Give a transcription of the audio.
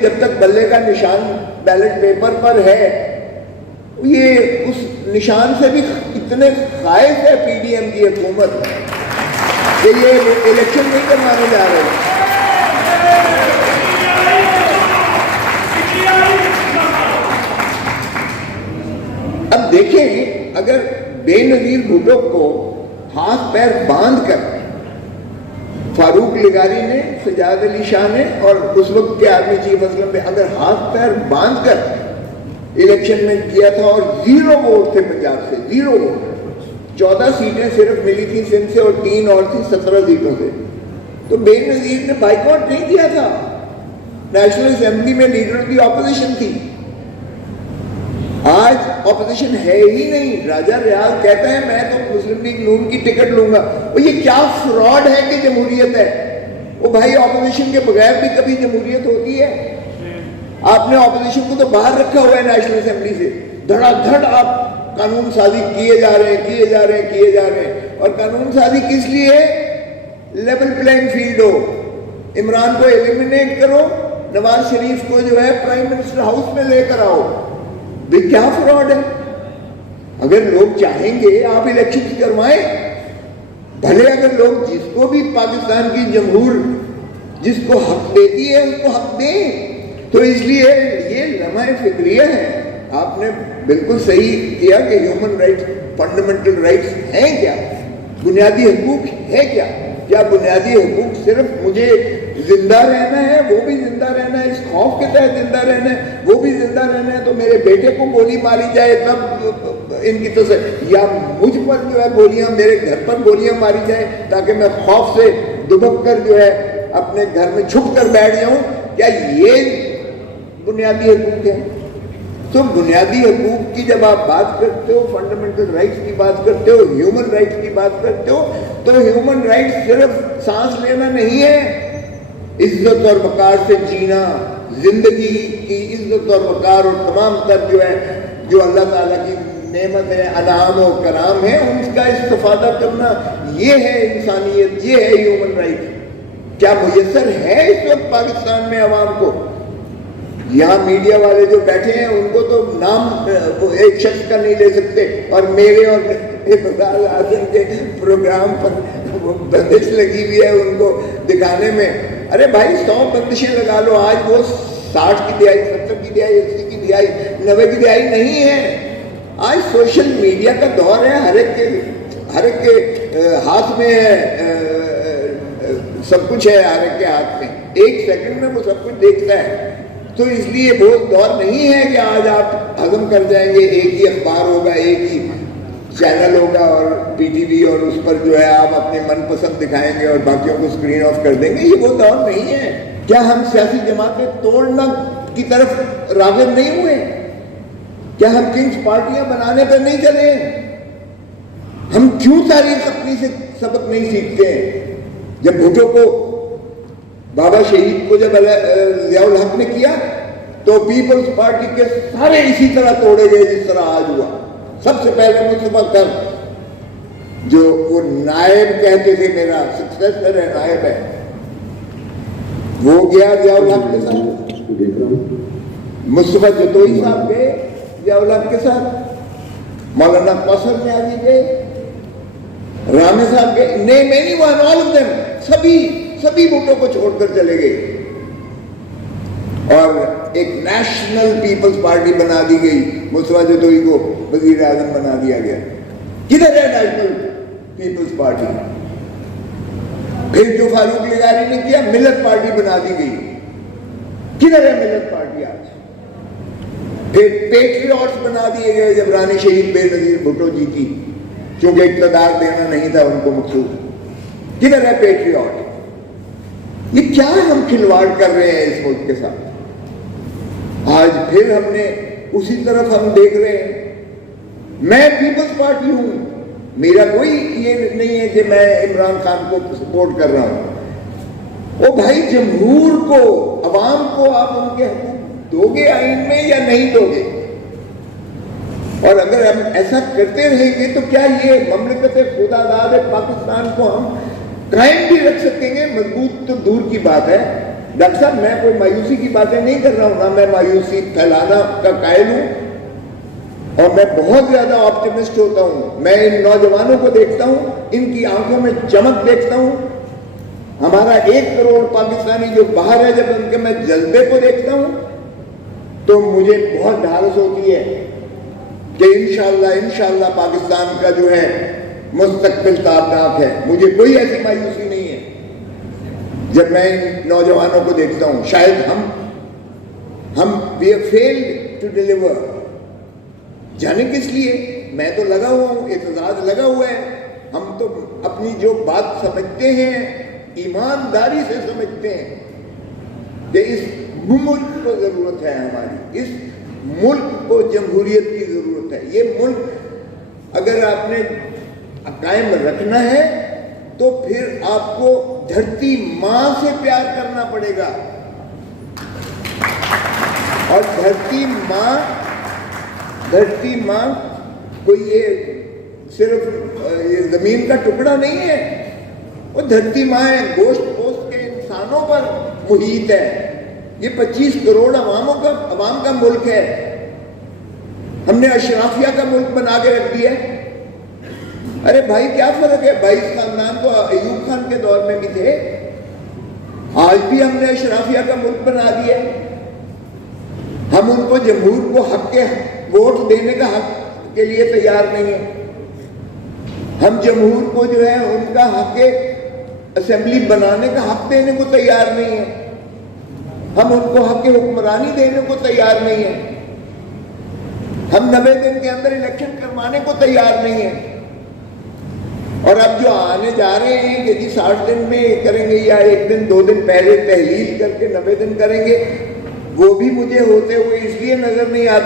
جب تک بلے کا نشان بیلٹ پیپر پر ہے، یہ اس نشان سے بھی اتنے خائف ہے پی ڈی ایم کی حکومت کہ یہ الیکشن نہیں کروانے جا رہے۔ اب دیکھیں، اگر بے نظیر بھٹو کو ہاتھ پیر باندھ کر فاروق لغاری نے، سجاد علی شاہ نے اور اس وقت کے آرمی چیف اسلم پہ اگر ہاتھ پیر باندھ کر الیکشن میں کیا تھا اور 0 ووٹ تھے پنجاب سے، 0 ووٹ، 14 سیٹیں صرف ملی تھی سندھ سے اور 3 اور تھی 17 سیٹوں سے، تو بے نظیر نے بائیکاٹ نہیں کیا تھا، نیشنل اسمبلی میں لیڈر کی اپوزیشن تھی۔ آج اپوزیشن ہے ہی نہیں۔ راجہ ریاض کہتا ہے میں تو مسلم لیگ نون کی ٹکٹ لوں گا، اور یہ کیا فراڈ ہے کہ جمہوریت ہے؟ وہ بھائی اپوزیشن کے بغیر بھی کبھی جمہوریت ہوتی ہے؟ آپ نے اپوزیشن کو تو باہر رکھا ہوا ہے نیشنل اسمبلی سے، دھڑا دھڑ آپ قانون سازی کیے جا رہے ہیں، اور قانون سازی کس لیے؟ لیول پلینگ فیلڈ ہو، عمران کو ایلیمنیٹ کرو، نواز شریف کو جو ہے پرائم منسٹر ہاؤس میں لے کر آؤ۔ بھی کیا فراڈ ہے؟ اگر لوگ چاہیں گے آپ الیکشن کروائیں، بھلے اگر لوگ جس کو بھی پاکستان کی جمہور جس کو حق دیتی ہے ان کو حق دیں، تو اس لیے یہ لمحہ فکریہ ہے۔ آپ نے بالکل صحیح کیا کہ ہیومن رائٹس، فنڈامنٹل رائٹس ہیں کیا؟ بنیادی حقوق ہے کیا؟ کیا بنیادی حقوق صرف مجھے زندہ رہنا ہے، وہ بھی زندہ رہنا ہے، اس خوف کے تحت زندہ رہنا ہے، وہ بھی زندہ رہنا ہے تو میرے بیٹے کو گولی ماری جائے تب ان کی یا مجھ پر جو ہے گولیاں، میرے گھر پر گولیاں ماری جائیں تاکہ میں خوف سے دبک کر جو ہے اپنے گھر میں چھپ کر بیٹھ جاؤں؟ کیا یہ بنیادی حقوق ہے؟ تو بنیادی حقوق کی جب آپ بات کرتے ہو، فنڈامنٹل رائٹس کی بات کرتے ہو، ہیومن رائٹس کی بات کرتے ہو، تو ہیومن رائٹس صرف سانس لینا نہیں ہے، عزت اور وقار سے جینا، زندگی کی عزت اور وقار اور تمام تر جو ہے جو اللہ تعالیٰ کی نعمت ہے، انعام و کرام ہے، ان کا استفادہ کرنا، یہ ہے انسانیت، یہ ہے ہیومن رائٹ۔ کیا میسر ہے اس وقت پاکستان میں عوام کو؟ یہاں میڈیا والے جو بیٹھے ہیں ان کو تو نام ایک شخص کا نہیں لے سکتے، اور میرے اور ابراز اعظم کے پروگرام پر بندش لگی ہوئی ہے ان کو دکھانے میں۔ ارے بھائی 100 بندشیں لگا لو، آج وہ 60 کی دہائی، 70 کی دہائی، 80 کی دہائی، 90 کی دہائی نہیں ہے۔ آج سوشل میڈیا کا دور ہے، ہر ایک کے ہاتھ میں ہے، سب کچھ ہے ہر ایک کے ہاتھ میں، 1 سیکنڈ میں وہ سب کچھ دیکھتا ہے۔ تو اس لیے وہ دور نہیں ہے کہ آج آپ ہضم کر جائیں گے، ایک ہی اخبار ہوگا، ایک ہی چینل ہوگا اور پی ٹی وی، اور اس پر جو ہے آپ اپنے من پسند دکھائیں گے اور باقیوں کو اسکرین آف کر دیں گے۔ یہ وہ دور نہیں ہے۔ کیا ہم سیاسی جماعتیں توڑنا کی طرف راغب نہیں ہوئے؟ کیا ہم کنگز پارٹیاں بنانے پہ نہیں چلے؟ ہم کیوں تاریخ اپنی سے سبق نہیں سیکھتے ہیں؟ جب بھٹو کو، بابا شہید کو جب ضیاء الحق نے کیا تو پیپلز پارٹی کے سارے اسی طرح توڑے گئے جس طرح آج ہوا۔ سب سے پہلے مصطفیٰ کرم جو وہ نائب کہتے تھے، میرا سکسیسر ہے، نائب ہے، وہ گیا ضیاء الحق کے ساتھ، مصطفیٰ جتوئی صاحب گئے ضیاء الحق کے ساتھ، مولانا کوثر نیازی گئے، رامے صاحب گئے، name anyone, all of them، سبھی بھٹو کو چھوڑ کر چلے گئے، اور ایک نیشنل پیپلز پارٹی بنا دی گئی، مصطفیٰ جتوئی کو وزیر اعظم بنا دیا گیا۔ کدھر ہے نیشنل پیپلز پارٹی؟ پھر جو فاروق لغاری نے کیا، ملت پارٹی بنا دی گئی، کدھر ہے ملت پارٹی آج؟ پھر پیٹریوٹس بنا دیے گئے جب رانی شہید بے نظیر بھٹو جیتی، کیونکہ اقتدار دینا نہیں تھا ان کو مقصود۔ کدھر ہے پیٹریوٹ؟ یہ کیا ہم کھلواڑ کر رہے ہیں اس ملک کے ساتھ؟ آج پھر ہم نے اسی طرف ہم دیکھ رہے ہیں۔ میں پیپلز پارٹی ہوں، میرا کوئی یہ نہیں ہے کہ میں عمران خان کو سپورٹ کر رہا ہوں۔ وہ بھائی جمہور کو، عوام کو آپ ان کے حقوق دو گے آئین میں یا نہیں دو گے؟ اور اگر ہم ایسا کرتے رہیں گے تو کیا یہ مملکت خدا داد پاکستان کو ہم قائم بھی رکھ سکیں گے؟ مضبوط تو دور کی بات ہے، ڈاکٹر صاحب میں کوئی مایوسی کی باتیں نہیں کر رہا ہوں، نہ میں مایوسی پھیلانا کا قائل ہوں، اور میں بہت زیادہ آپٹیمسٹ ہوتا ہوں. میں ان نوجوانوں کو دیکھتا ہوں، ان کی آنکھوں میں چمک دیکھتا ہوں. ہمارا 1 کروڑ پاکستانی جو باہر ہے، جب ان کے میں جذبے کو دیکھتا ہوں تو مجھے بہت ڈھارس ہوتی ہے کہ انشاءاللہ پاکستان کا جو ہے مستقبل تابناک ہے. مجھے کوئی ایسی مایوسی نہیں ہے جب میں ان نوجوانوں کو دیکھتا ہوں. شاید ہم we have failed to deliver. جانے کس لیے؟ میں تو لگا ہوا ہوں، اعتزاز لگا ہوا ہے. ہم تو اپنی جو بات سمجھتے ہیں ایمانداری سے سمجھتے ہیں کہ اس ملک کو ضرورت ہے، ہماری اس ملک کو جمہوریت کی ضرورت ہے. یہ ملک اگر آپ نے قائم رکھنا ہے تو پھر آپ کو دھرتی ماں سے پیار کرنا پڑے گا. اور دھرتی ماں کوئی یہ صرف یہ زمین کا ٹکڑا نہیں ہے، وہ دھرتی ماں ہے، گوشت پوشت کے انسانوں پر محیط ہے. یہ 25 کروڑ عوام کا ملک ہے. ہم نے اشرافیہ کا ملک بنا کے رکھ دیا ہے. ارے بھائی کیا فرق ہے؟ 22 خاندان تو ایوب خان کے دور میں بھی تھے، آج بھی ہم نے اشرافیہ کا ملک بنا دیا. ہم ان کو جمہور کو حق کے ووٹ دینے کا حق کے لیے تیار نہیں ہیں. ہم جمہور کو جو ہے ان کا حق اسمبلی بنانے کا حق دینے کو تیار نہیں ہیں. ہم ان کو حق حکمرانی دینے کو تیار نہیں ہیں. ہم 90 دن کے اندر الیکشن کروانے کو تیار نہیں ہیں. اور اب جو آنے جا رہے ہیں کہ جی 60 دن میں کریں گے یا 1 دن 2 دن پہلے تحلیل کر کے 90 دن کریں گے، وہ بھی مجھے ہوتے ہوئے اس لیے نظر نہیں آتا